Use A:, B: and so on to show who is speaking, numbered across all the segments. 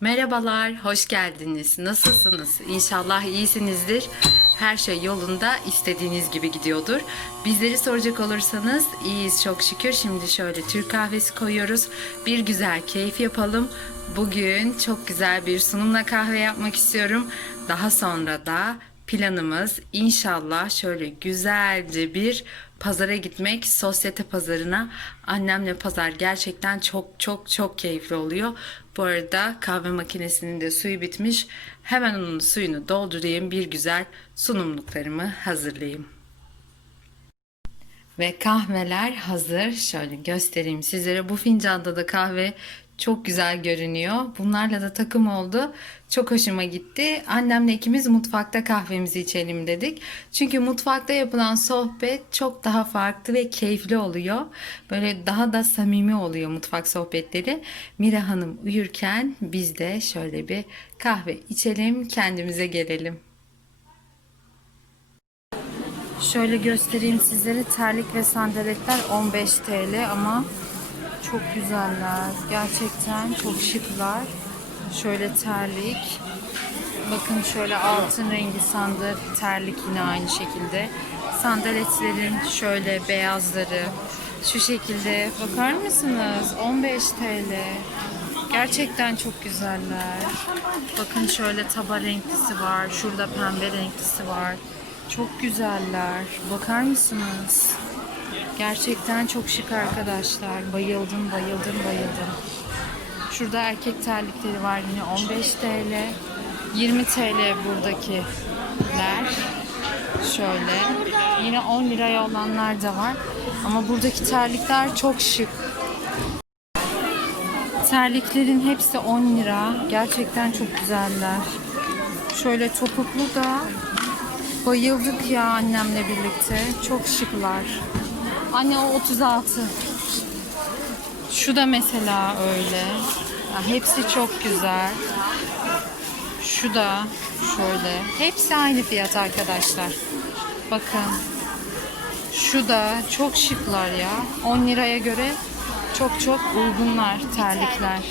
A: Merhabalar, hoş geldiniz. Nasılsınız? İnşallah iyisinizdir. Her şey yolunda, istediğiniz gibi gidiyordur. Bizleri soracak olursanız iyiyiz çok şükür. Şimdi şöyle Türk kahvesi koyuyoruz. Bir güzel keyif yapalım. Bugün çok güzel bir sunumla kahve yapmak istiyorum. Daha sonra da planımız inşallah şöyle güzelce bir pazara gitmek. Sosyete pazarına annemle pazar gerçekten çok çok çok keyifli oluyor. Bu arada kahve makinesinin de suyu bitmiş. Hemen onun suyunu doldurayım. Bir güzel sunumluklarımı hazırlayayım. Ve kahveler hazır. Şöyle göstereyim sizlere. Bu fincanda da kahve çok güzel görünüyor. Bunlarla da takım oldu. Çok hoşuma gitti. Annemle ikimiz mutfakta kahvemizi içelim dedik. Çünkü mutfakta yapılan sohbet çok daha farklı ve keyifli oluyor. Böyle daha da samimi oluyor mutfak sohbetleri. Mira Hanım uyurken biz de şöyle bir kahve içelim, kendimize gelelim. Şöyle göstereyim sizlere terlik ve sandaletler 15 TL ama çok güzeller. Gerçekten çok şıklar. Şöyle terlik. Bakın şöyle altın rengi sandalet terlik yine aynı şekilde. Sandaletlerin şöyle beyazları şu şekilde bakar mısınız? 15 TL. Gerçekten çok güzeller. Bakın şöyle taba renklisi var. Şurada pembe renklisi var. Çok güzeller. Bakar mısınız? Gerçekten çok şık arkadaşlar. Bayıldım, bayıldım, bayıldım. Şurada erkek terlikleri var yine 15 TL. 20 TL buradakiler. Şöyle. Yine 10 liraya olanlar da var. Ama buradaki terlikler çok şık. Terliklerin hepsi 10 lira. Gerçekten çok güzeller. Şöyle topuklu da bayıldık ya annemle birlikte. Çok şıklar. Anne o 36. Şu da mesela öyle. Ya hepsi çok güzel. Şu da şöyle. Hepsi aynı fiyat arkadaşlar. Bakın. Şu da çok şıklar ya. 10 liraya göre çok çok uygunlar terlikler.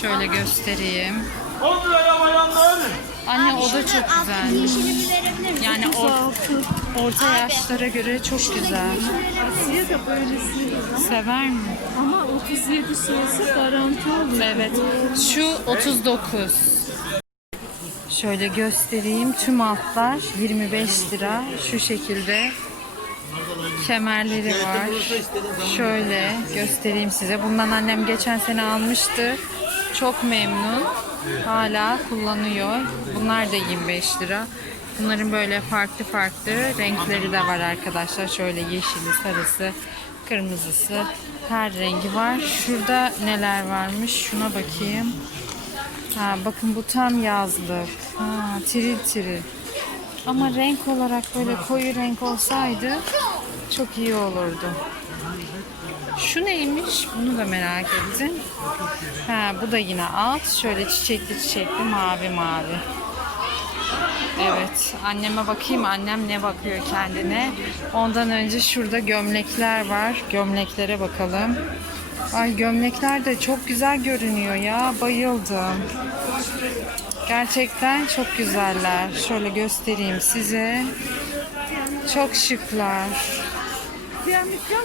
A: Şöyle göstereyim. 10 liraya bayanlar. Anne o da çok güzel. Yeşilini verebilir misin? Yani or- orta yaşlara göre çok güzel. Asiye de böylesi Sever mi? ama 37 sonrası garanti oluyor. Evet. Şu 39. Şöyle göstereyim. Tüm altlar 25 lira. Şu şekilde kemerleri var. Şöyle göstereyim size. Bundan annem geçen sene almıştı. Çok memnun. Hala kullanıyor. Bunlar da 25 lira. Bunların böyle farklı farklı renkleri de var arkadaşlar. Şöyle yeşili, sarısı, kırmızısı. Her rengi var. Şurada neler varmış? Şuna bakayım. Ha, bakın bu tam yazlık. Ha, tiril tiril. Ama renk olarak böyle koyu renk olsaydı çok iyi olurdu. Şu neymiş? Bunu da merak ettim. Ha, bu da yine alt. Şöyle çiçekli çiçekli mavi mavi. Evet. Anneme bakayım. Annem ne bakıyor kendine. Ondan önce şurada gömlekler var. Gömleklere bakalım. Ay gömlekler de çok güzel görünüyor ya. Bayıldım. Gerçekten çok güzeller. Şöyle göstereyim size. Çok şıklar.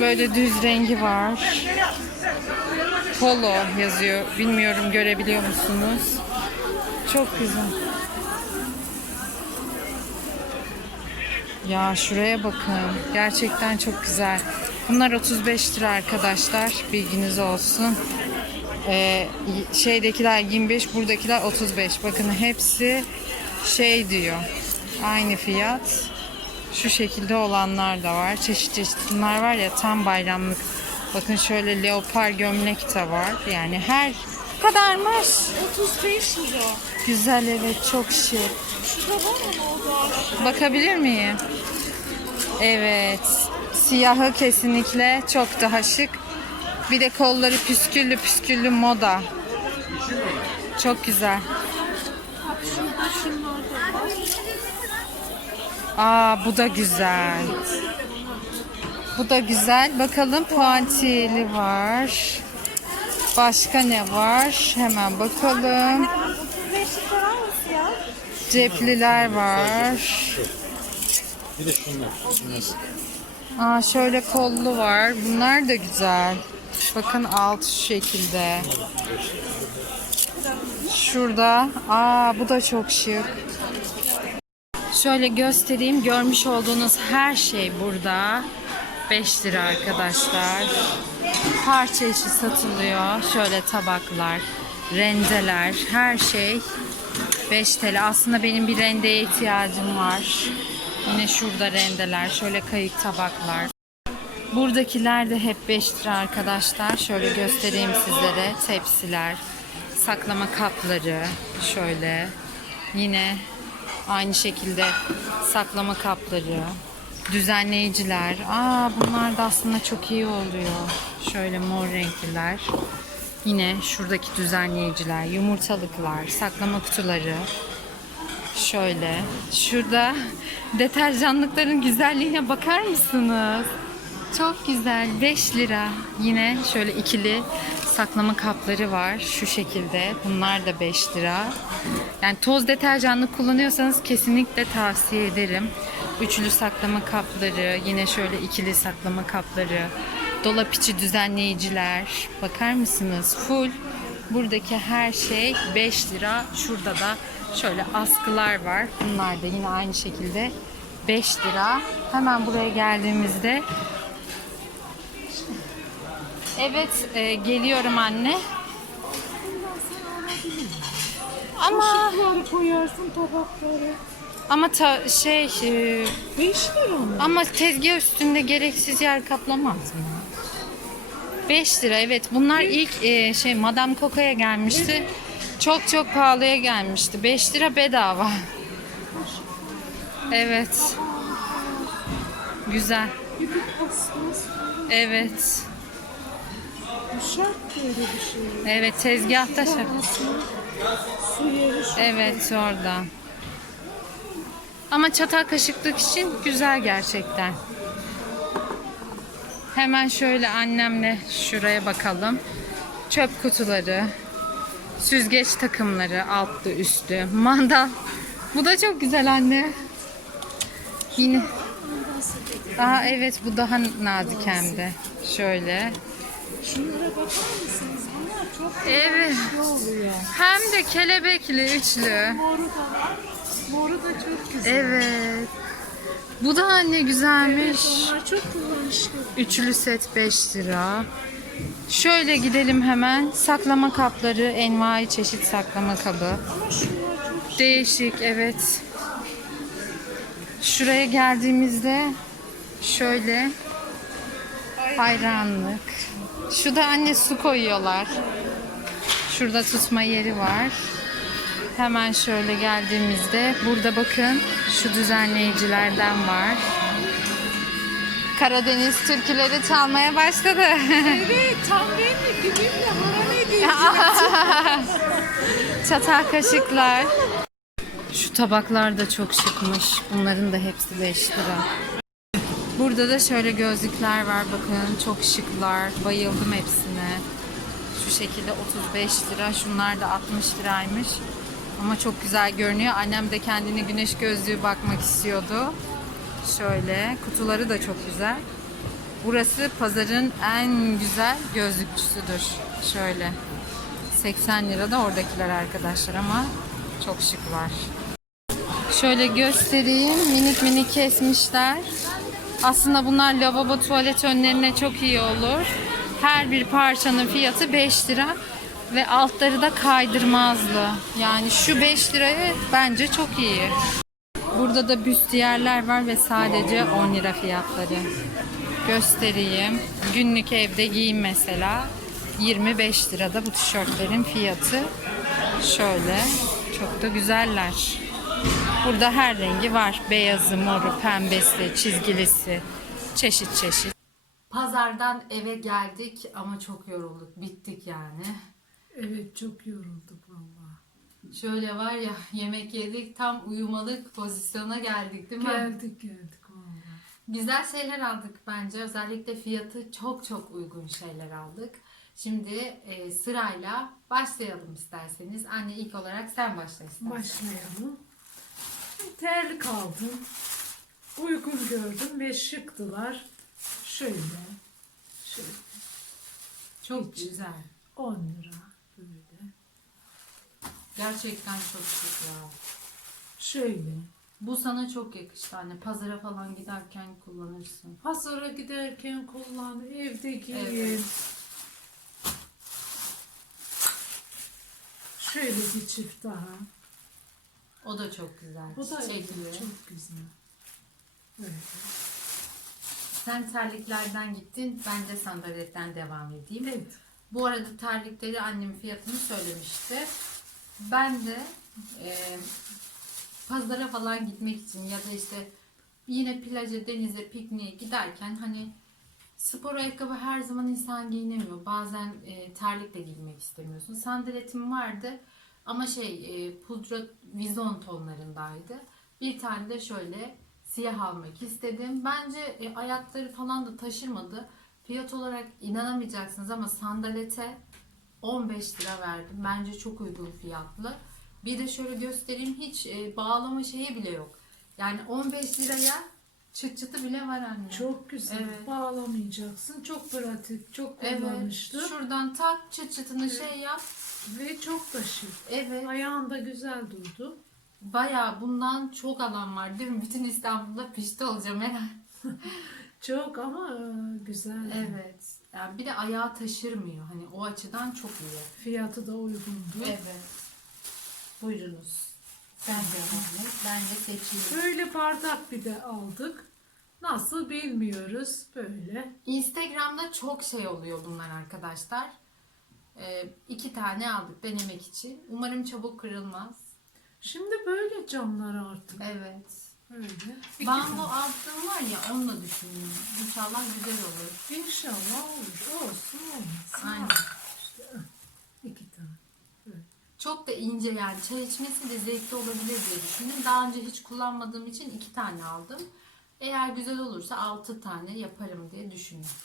A: Böyle düz rengi var. Polo yazıyor. Bilmiyorum görebiliyor musunuz? Çok güzel. Ya şuraya bakın. Gerçekten çok güzel. Bunlar 35 lira arkadaşlar. Bilginiz olsun. Ee, şeydekiler 25, buradakiler 35. Bakın hepsi şey diyor. Aynı fiyat. Şu şekilde olanlar da var. Çeşit çeşit bunlar var ya tam bayramlık. Bakın şöyle leopar gömlek de var. Yani her kadarmış. 35 lira. Güzel evet çok şık. Şurada var mı? Bakabilir miyim? Evet. Siyahı kesinlikle çok daha şık. Bir de kolları püsküllü püsküllü moda. Çok güzel. Şurada şunlar da var. Aa bu da güzel. Bu da güzel. Bakalım puantiyeli var. Başka ne var? Hemen bakalım. 35 lira mısın ya? Cepliler var. Bir de şunlar. Aa şöyle kollu var. Bunlar da güzel. Bakın alt şu şekilde. Şurada. Aa bu da çok şık. Şöyle göstereyim. Görmüş olduğunuz her şey burada. 5 lira arkadaşlar. Parça içi satılıyor. Şöyle tabaklar, rendeler, her şey 5 TL. Aslında benim bir rendeye ihtiyacım var. Yine şurada rendeler, şöyle kayık tabaklar. Buradakiler de hep 5 lira arkadaşlar. Şöyle göstereyim sizlere. Tepsiler, saklama kapları, şöyle. Yine aynı şekilde saklama kapları, düzenleyiciler. Aa bunlar da aslında çok iyi oluyor. Şöyle mor renkliler. Yine şuradaki düzenleyiciler, yumurtalıklar, saklama kutuları. Şöyle. Şurada deterjanlıkların güzelliğine bakar mısınız? Çok güzel. 5 lira. Yine şöyle ikili saklama kapları var. Şu şekilde. Bunlar da 5 lira. Yani toz deterjanlık kullanıyorsanız kesinlikle tavsiye ederim. Üçlü saklama kapları. Yine şöyle ikili saklama kapları. Dolap içi düzenleyiciler. Bakar mısınız? Full. Buradaki her şey 5 lira. Şurada da şöyle askılar var. Bunlar da yine aynı şekilde 5 lira. Hemen buraya geldiğimizde Evet, e, geliyorum anne.
B: Ama Bunları koyarsın
A: tabakları. ama ta, şey e, 5 lira mı? ama tezgah üstünde gereksiz yer kaplamaz mı? 5 lira evet. Bunlar ilk e, şey Madame Coco'ya gelmişti. Çok çok pahalıya gelmişti. 5 lira bedava. Evet. Güzel. Bir de paspas. Evet. Şart böyle bir şey. Evet tezgahta. Aslında su yeri şu. Evet orada. Ama çatal kaşıklık için güzel gerçekten. Hemen şöyle annemle şuraya bakalım. Çöp kutuları, süzgeç takımları altlı üstü, mandal. Bu da çok güzel anne. Yine. Aa evet bu daha nazik hem de. Şöyle. Şunlara bakar mısınız? Bunlar çok Evet. oluyor? Hem de kelebekli üçlü. Moru da var. Moru da çok güzel. Evet. Bu da ne güzelmiş. Onlar çok kullanışlı. Üçlü set 5 lira. Şöyle gidelim hemen. Saklama kapları, envai çeşit saklama kabı. Değişik, evet. Şuraya geldiğimizde şöyle hayranlık. Şu da anne su koyuyorlar. Şurada tutma yeri var. Hemen şöyle geldiğimizde burada bakın şu düzenleyicilerden var. Karadeniz türküleri çalmaya başladı. Evet tam benim dibimle ne diyecek? Çatal kaşıklar. Şu tabaklar da çok şıkmış. Bunların da hepsi 5 lira. Burada da şöyle gözlükler var bakın. Çok şıklar. Bayıldım hepsine. Şu şekilde 35 lira. Şunlar da 60 liraymış. Ama çok güzel görünüyor. Annem de kendine güneş gözlüğü bakmak istiyordu. Şöyle. Kutuları da çok güzel. Burası pazarın en güzel gözlükçüsüdür. Şöyle. 80 lira da oradakiler arkadaşlar ama çok şıklar. Şöyle göstereyim. Minik minik kesmişler. Aslında bunlar lavabo tuvalet önlerine çok iyi olur. Her bir parçanın fiyatı 5 lira ve altları da kaydırmazlı. Yani şu 5 liraya bence çok iyi. Burada da büstiyerler var ve sadece 10 lira fiyatları. Göstereyim. Günlük evde giyin mesela. 25 lirada bu tişörtlerin fiyatı. Şöyle. Çok da güzeller. Burada her rengi var. Beyazı, moru, pembesi, çizgilisi. Çeşit çeşit. Pazardan eve geldik ama çok yorulduk. Bittik yani. Evet çok yorulduk valla. Şöyle var ya yemek yedik tam uyumalık pozisyona geldik değil mi? Geldik geldik valla. Güzel şeyler aldık bence. Özellikle fiyatı çok çok uygun şeyler aldık. Şimdi e, sırayla başlayalım isterseniz. Anne ilk olarak sen başla istersen. Başlayalım. Terlik aldım. Uygun gördüm ve şıktılar. Şöyle. Şöyle. Çok güzel. 10 lira. Böyle. Gerçekten çok ya. Şöyle. Bu sana çok yakıştı anne. Pazara falan giderken kullanırsın. Pazara giderken kullan, evde giyin. Evet. Şöyle bir çift daha. O da çok güzel. Bu da Çiçekli. çok güzel. Böyle. Sen terliklerden gittin. Ben de sandaletten devam edeyim. Evet. Bu arada terlikleri annem fiyatını söylemişti. Ben de e, pazara falan gitmek için ya da işte yine plaja, denize, pikniğe giderken hani spor ayakkabı her zaman insan giyinemiyor. Bazen e, terlikle giymek istemiyorsun. Sandaletim vardı ama şey e, pudra vizon tonlarındaydı. Bir tane de şöyle siyah almak istedim. Bence e, ayakları falan da taşırmadı. Fiyat olarak inanamayacaksınız ama sandalete 15 lira verdim. Bence çok uygun fiyatlı. Bir de şöyle göstereyim hiç e, bağlama şeyi bile yok. Yani 15 liraya çıt çıtı bile var anne. Çok güzel. Evet. Bağlamayacaksın. Çok pratik, çok Evet. kullanışlı Şuradan tak çıt çıtını şey yap. ve çok da şık. Evet. Ayağında güzel durdu. Bayağı bundan çok alan var değil mi? Bütün İstanbul'da pişti olacağım herhalde. Çok ama e, güzel. Evet. Yani bir de ayağı taşırmıyor. Hani o açıdan çok iyi. Fiyatı da uygundu. Evet. Buyurunuz. Sen devam et. Ben de seçeyim. Böyle bardak bir de aldık. Nasıl bilmiyoruz. Böyle. Instagram'da çok şey oluyor bunlar arkadaşlar. Ee, iki tane aldık denemek için. Umarım çabuk kırılmaz. Şimdi böyle camlar artık. Evet. Öyle. Bambu tane. altın var ya onunla düşünüyorum. İnşallah güzel olur. İnşallah olur. Olsun olmasın. Aynen. Çok da ince yani çay içmesi de zevkli olabilir diye düşündüm. Daha önce hiç kullanmadığım için iki tane aldım. Eğer güzel olursa altı tane yaparım diye düşünüyorum.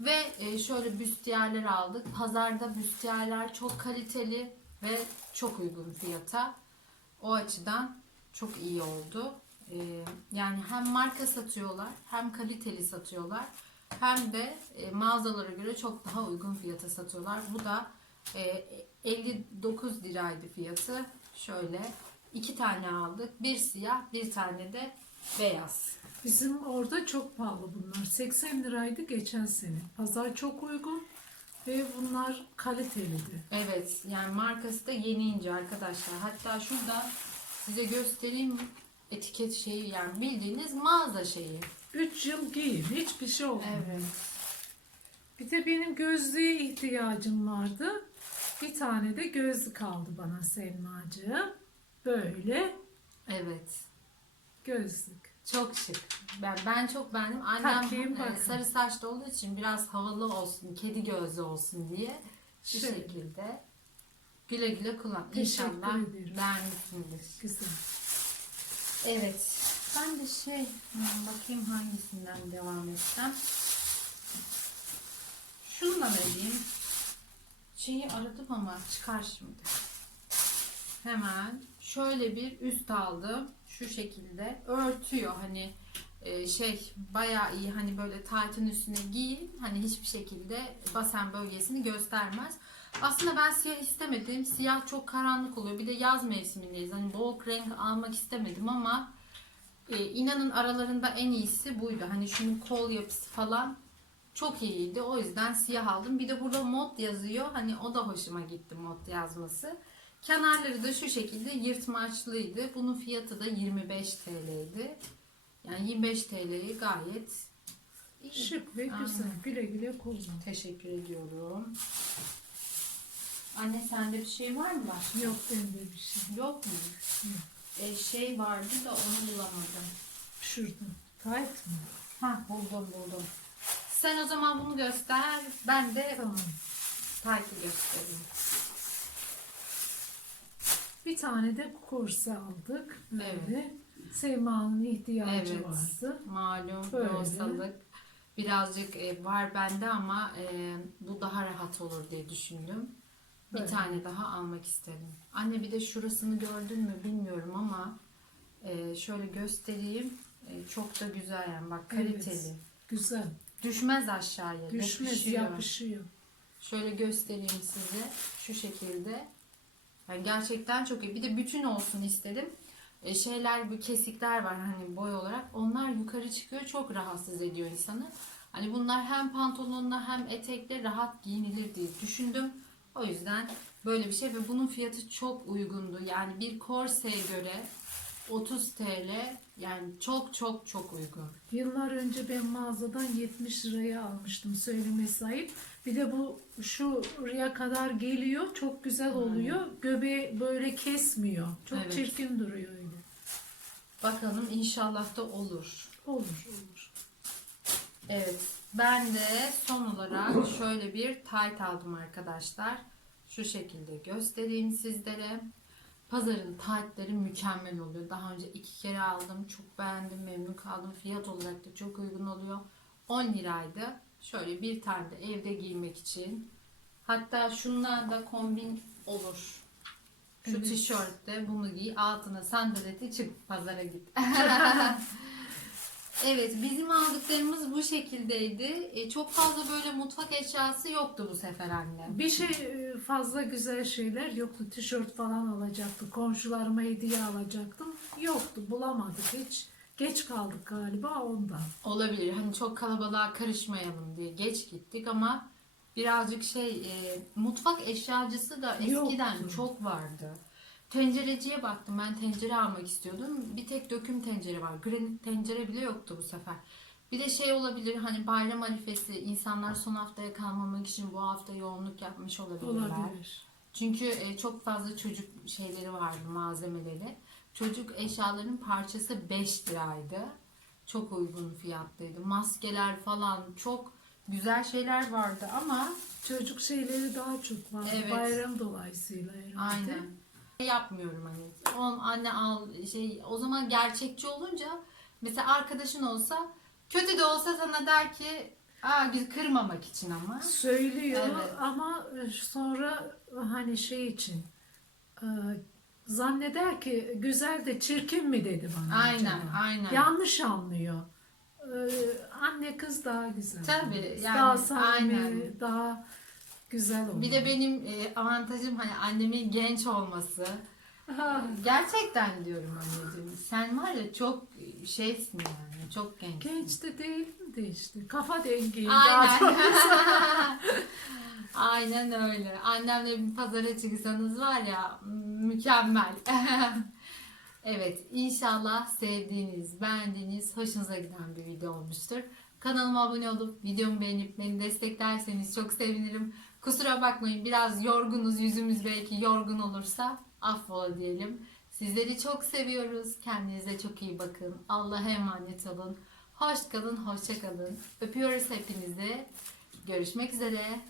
A: Ve e, şöyle büstiyerler aldık. Pazarda büstiyerler çok kaliteli ve çok uygun fiyata. O açıdan çok iyi oldu. E, yani hem marka satıyorlar hem kaliteli satıyorlar. Hem de e, mağazalara göre çok daha uygun fiyata satıyorlar. Bu da e, 59 liraydı fiyatı. Şöyle iki tane aldık. Bir siyah, bir tane de beyaz. Bizim orada çok pahalı bunlar. 80 liraydı geçen sene. Pazar çok uygun ve bunlar kaliteliydi. Evet, yani markası da yeni ince arkadaşlar. Hatta şurada size göstereyim etiket şeyi yani bildiğiniz mağaza şeyi. 3 yıl giyin hiçbir şey olmuyor. Evet. Bir de benim gözlüğe ihtiyacım vardı. Bir tane de gözlük aldı bana Selmacığım. Böyle Evet. gözlük. Çok şık. Ben ben çok beğendim. Annem Takayım e, bakın. sarı saçlı olduğu için biraz havalı olsun, kedi gözlü olsun diye şu Şöyle. şekilde güle güle kullan. Teşekkür İnşallah ederim. beğenmişsindir. Güzel. Evet. Ben de şey hmm, bakayım hangisinden devam etsem. Şundan vereyim. Şeyi aradım ama çıkar şimdi. Hemen şöyle bir üst aldım. Şu şekilde örtüyor hani e, şey bayağı iyi hani böyle taytın üstüne giyin hani hiçbir şekilde basen bölgesini göstermez. Aslında ben siyah istemedim. Siyah çok karanlık oluyor. Bir de yaz mevsimindeyiz. Hani bol renk almak istemedim ama e, inanın aralarında en iyisi buydu. Hani şunun kol yapısı falan çok iyiydi. O yüzden siyah aldım. Bir de burada mod yazıyor. Hani o da hoşuma gitti mod yazması. Kenarları da şu şekilde yırtmaçlıydı. Bunun fiyatı da 25 TL'ydi. Yani 25 TL'yi gayet iyi. Şık ve Aynen. güzel. Güle güle kullan. Teşekkür ediyorum. Anne sende bir şey var mı? Başka? Yok bende bir şey. Yok mu? E, şey vardı da onu bulamadım. Şurada. Tayt mı? Ha buldum buldum. Sen o zaman bunu göster. Ben de Tamam. takip göstereyim. Bir tane de korse aldık. Böyle. Evet. Sevma'nın ihtiyacı Evet. vardı. Malum Böyle. Birazcık e, var bende ama e, bu daha rahat olur diye düşündüm. Bir Evet. tane daha almak istedim. Anne bir de şurasını gördün mü bilmiyorum ama e, şöyle göstereyim. Çok da güzel yani bak kaliteli. Evet. Güzel. Düşmez aşağıya. Düşmez, yapışıyor. yapışıyor. Şöyle göstereyim size. Şu şekilde. Yani gerçekten çok iyi. Bir de bütün olsun istedim. E, şeyler bu kesikler var hani boy olarak. Onlar yukarı çıkıyor. Çok rahatsız ediyor insanı. Hani bunlar hem pantolonla hem etekle rahat giyinilir diye düşündüm. O yüzden böyle bir şey ve bunun fiyatı çok uygundu. Yani bir korseye göre 30 TL yani çok çok çok uygun. Yıllar önce ben mağazadan 70 liraya almıştım söylemesi ayıp. Bir de bu şuraya kadar geliyor. Çok güzel oluyor. Göbeği böyle kesmiyor. Çok Evet. çirkin duruyor öyle. Bakalım inşallah da olur. Olur olur. Evet. Ben de son olarak şöyle bir tayt aldım arkadaşlar. Şu şekilde göstereyim sizlere. Pazarın taytları mükemmel oluyor. Daha önce iki kere aldım. Çok beğendim, memnun kaldım. Fiyat olarak da çok uygun oluyor. 10 liraydı. Şöyle bir tane de evde giymek için. Hatta şunlar da kombin olur. Şu Evet. tişörtte bunu giy, altına sandaleti çık pazara git. Evet bizim aldıklarımız bu şekildeydi. E, çok fazla böyle mutfak eşyası yoktu bu sefer anne. Bir şey e, fazla güzel şeyler yoktu. Tişört falan alacaktı. Komşularıma hediye alacaktım. Yoktu. Bulamadık hiç. Geç kaldık galiba ondan. Olabilir hani çok kalabalığa karışmayalım diye geç gittik ama birazcık şey e, mutfak eşyacısı da eskiden Yoktu. çok vardı. Tencereciye baktım ben tencere almak istiyordum. Bir tek döküm tencere var. Granit tencere bile yoktu bu sefer. Bir de şey olabilir hani bayram arifesi insanlar son haftaya kalmamak için bu hafta yoğunluk yapmış olabilirler. Olabilir. Çünkü e, çok fazla çocuk şeyleri vardı malzemeleri. Çocuk eşyaların parçası 5 liraydı. Çok uygun fiyatlıydı. Maskeler falan çok güzel şeyler vardı ama Çocuk şeyleri daha çok var. Evet. Bayram dolayısıyla herhalde. aynen yapmıyorum hani. On anne al şey o zaman gerçekçi olunca mesela arkadaşın olsa kötü de olsa sana der ki Aa, kırmamak için ama. Söylüyor Evet. ama sonra hani şey için e, zanneder ki güzel de çirkin mi dedi bana. Aynen, acaba? aynen. Yanlış anlıyor. E, anne kız daha güzel. Tabii, yani daha samimi, aynen. daha güzel oluyor. Bir de benim e, avantajım hani annemin genç olması. Gerçekten diyorum anneciğim. Sen var ya çok şeysin yani. Çok genç. genç de değilim de işte. Kafa dengeyim. Aynen. Aynen öyle. Annemle bir pazara çıksanız var ya mükemmel. evet inşallah sevdiğiniz, beğendiğiniz, hoşunuza giden bir video olmuştur. Kanalıma abone olup videomu beğenip beni desteklerseniz çok sevinirim. Kusura bakmayın biraz yorgunuz, yüzümüz belki yorgun olursa affola diyelim. Sizleri çok seviyoruz. Kendinize çok iyi bakın. Allah'a emanet olun. Hoş kalın, hoşça kalın. Öpüyoruz hepinizi. Görüşmek üzere.